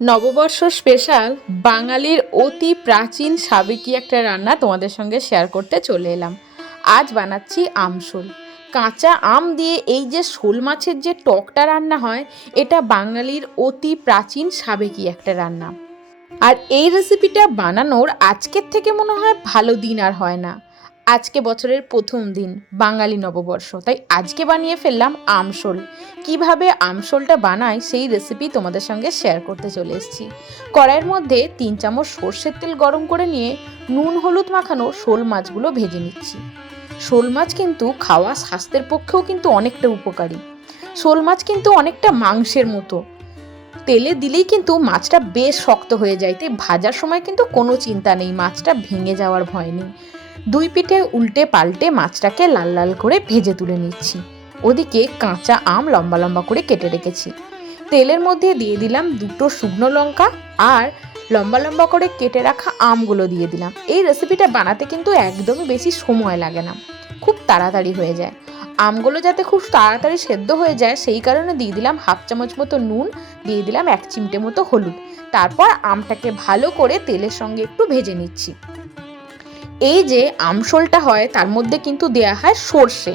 নববর্ষ স্পেশাল বাঙালির অতি প্রাচীন সাবেকি একটা রান্না তোমাদের সঙ্গে শেয়ার করতে চলে এলাম। আজ বানাচ্ছি আমশোল। কাঁচা আম দিয়ে এই যে শোল মাছের যে টকটা রান্না হয়, এটা বাঙালির অতি প্রাচীন সাবেকি একটা রান্না। আর এই রেসিপিটা বানানোর আজকের থেকে মনে হয় ভালো দিন আর হয় না। আজকে বছরের প্রথম দিন, বাঙালি নববর্ষ, তাই আজকে বানিয়ে ফেললাম আমশোল। কিভাবে আমশোলটা বানাই সেই রেসিপি তোমাদের সঙ্গে শেয়ার করতে চলে এসেছি। কড়াইয়ের মধ্যে 3 চামচ সর্ষের তেল গরম করে নিয়ে নুন হলুদ মাখানো শোল মাছগুলো ভেজে নিচ্ছি। শোল মাছ কিন্তু খাওয়া স্বাস্থ্যের পক্ষেও কিন্তু অনেকটা উপকারী। শোল মাছ কিন্তু অনেকটা মাংসের মতো, তেলে দিলেই কিন্তু মাছটা বেশ শক্ত হয়ে যায়, তাই ভাজার সময় কিন্তু কোনো চিন্তা নেই, মাছটা ভেঙে যাওয়ার ভয় নেই। দুই পিঠে উল্টে পাল্টে মাছটাকে লাল লাল করে ভেজে তুলে নিচ্ছি। ওদিকে কাঁচা আম লম্বা লম্বা করে কেটে রেখেছি। তেলের মধ্যে দিয়ে দিলাম 2টো শুকনো লঙ্কা আর লম্বা লম্বা করে কেটে রাখা আমগুলো দিয়ে দিলাম। এই রেসিপিটা বানাতে কিন্তু একদমই বেশি সময় লাগে না, খুব তাড়াতাড়ি হয়ে যায়। আমগুলো যাতে খুব তাড়াতাড়ি সেদ্ধ হয়ে যায় সেই কারণে দিয়ে দিলাম 1/2 চামচ মতো নুন, দিয়ে দিলাম 1 চিমটে মতো হলুদ। তারপর আমটাকে ভালো করে তেলের সঙ্গে একটু ভেজে নিচ্ছি। এই যে আমশোলটা হয় তার মধ্যে কিন্তু দেয়া হয় সর্ষে।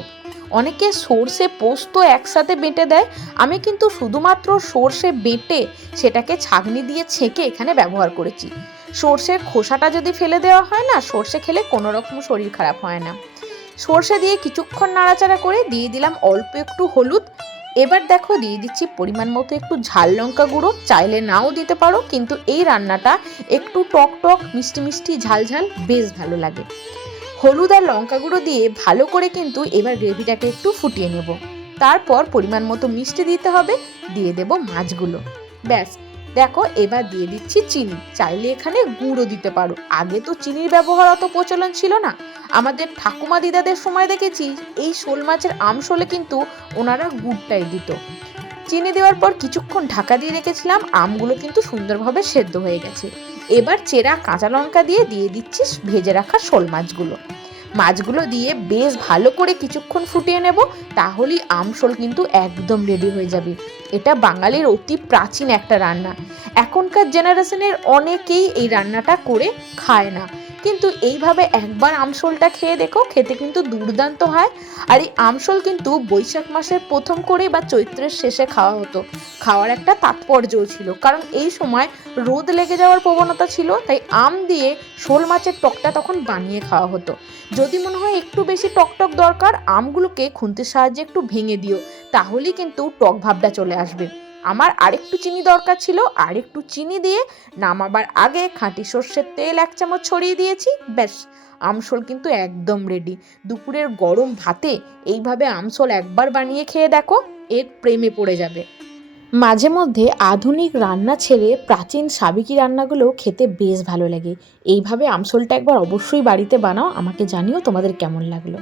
অনেকে সর্ষে পোস্ত একসাথে বেটে দেয়, আমি কিন্তু শুধুমাত্র সর্ষে বেটে সেটাকে ছাঁকনি দিয়ে ছেঁকে এখানে ব্যবহার করেছি। সর্ষের খোসাটা যদি ফেলে দেওয়া হয় না, সর্ষে খেলে কোনো রকম শরীর খারাপ হয় না। সর্ষে দিয়ে কিছুক্ষণ নাড়াচাড়া করে দিয়ে দিলাম অল্প একটু হলুদ। এবার দেখো দিয়ে দিচ্ছি পরিমাণ মতো একটু ঝাল লঙ্কা গুঁড়ো, চাইলে নাও দিতে পারো, কিন্তু এই রান্নাটা একটু টক টক মিষ্টি মিষ্টি ঝাল ঝাল বেশ ভালো লাগে। হলুদ আর লঙ্কা গুঁড়ো দিয়ে ভালো করে কিন্তু এবার গ্রেভিটাকে একটু ফুটিয়ে নেব। তারপর পরিমাণ মতো মিষ্টি দিতে হবে, দিয়ে দেব মাছগুলো। ব্যাস, দেখো এবার দিয়ে দিচ্ছি চিনি, চাইলে এখানে গুঁড়ো দিতে পারো। আগে তো চিনির ব্যবহার অত প্রচলন ছিল না, আমাদের ঠাকুমা দিদাদের সময় দেখেছি এই শোল মাছের আমশোলে কিন্তু ওনারা গুড়টাই দিত। চিনি দেওয়ার পর কিছুক্ষণ ঢাকা দিয়ে রেখেছিলাম, আমগুলো কিন্তু সুন্দরভাবে সেদ্ধ হয়ে গেছে। এবার চেরা কাঁচা লঙ্কা দিয়ে দিয়ে দিচ্ছি ভেজে রাখা শোল মাছগুলো। মাছগুলো দিয়ে বেশ ভালো করে কিছুক্ষণ ফুটিয়ে নেব, তাহলেই আমশোল কিন্তু একদম রেডি হয়ে যাবে। এটা বাঙালির অতি প্রাচীন একটা রান্না। এখনকার জেনারেশনের অনেকেই এই রান্নাটা করে খায় না, কিন্তু এইভাবে একবার আমশোলটা খেয়ে দেখো, খেতে কিন্তু দুর্দান্ত হয়। আর এই আমশোল কিন্তু বৈশাখ মাসের প্রথম করে বা চৈত্রের শেষে খাওয়া হতো। খাওয়ার একটা তাৎপর্যও ছিল, কারণ এই সময় রোদ লেগে যাওয়ার প্রবণতা ছিল, তাই আম দিয়ে শোল মাছের টকটা তখন বানিয়ে খাওয়া হতো। যদি মনে হয় একটু বেশি টকটক দরকার, আমগুলোকে খুন্তির সাহায্যে একটু ভেঙে দিও, তাহলেই কিন্তু টক ভাবটা চলে আসবে। আমার আরেকটু চিনি দরকার ছিল, আরেকটু চিনি দিয়ে নামাবার আগে খাঁটি সর্ষের তেল 1 চামচ ছড়িয়ে দিয়েছি। ব্যাস, আমশোল কিন্তু একদম রেডি। দুপুরের গরম ভাতে এইভাবে আমশোল একবার বানিয়ে খেয়ে দেখো, এর প্রেমে পড়ে যাবে। মাঝে মধ্যে আধুনিক রান্না ছেড়ে প্রাচীন সাবেকি রান্নাগুলো খেতে বেশ ভালো লাগে। এইভাবে আমশোলটা একবার অবশ্যই বাড়িতে বানাও, আমাকে জানিও তোমাদের কেমন লাগলো।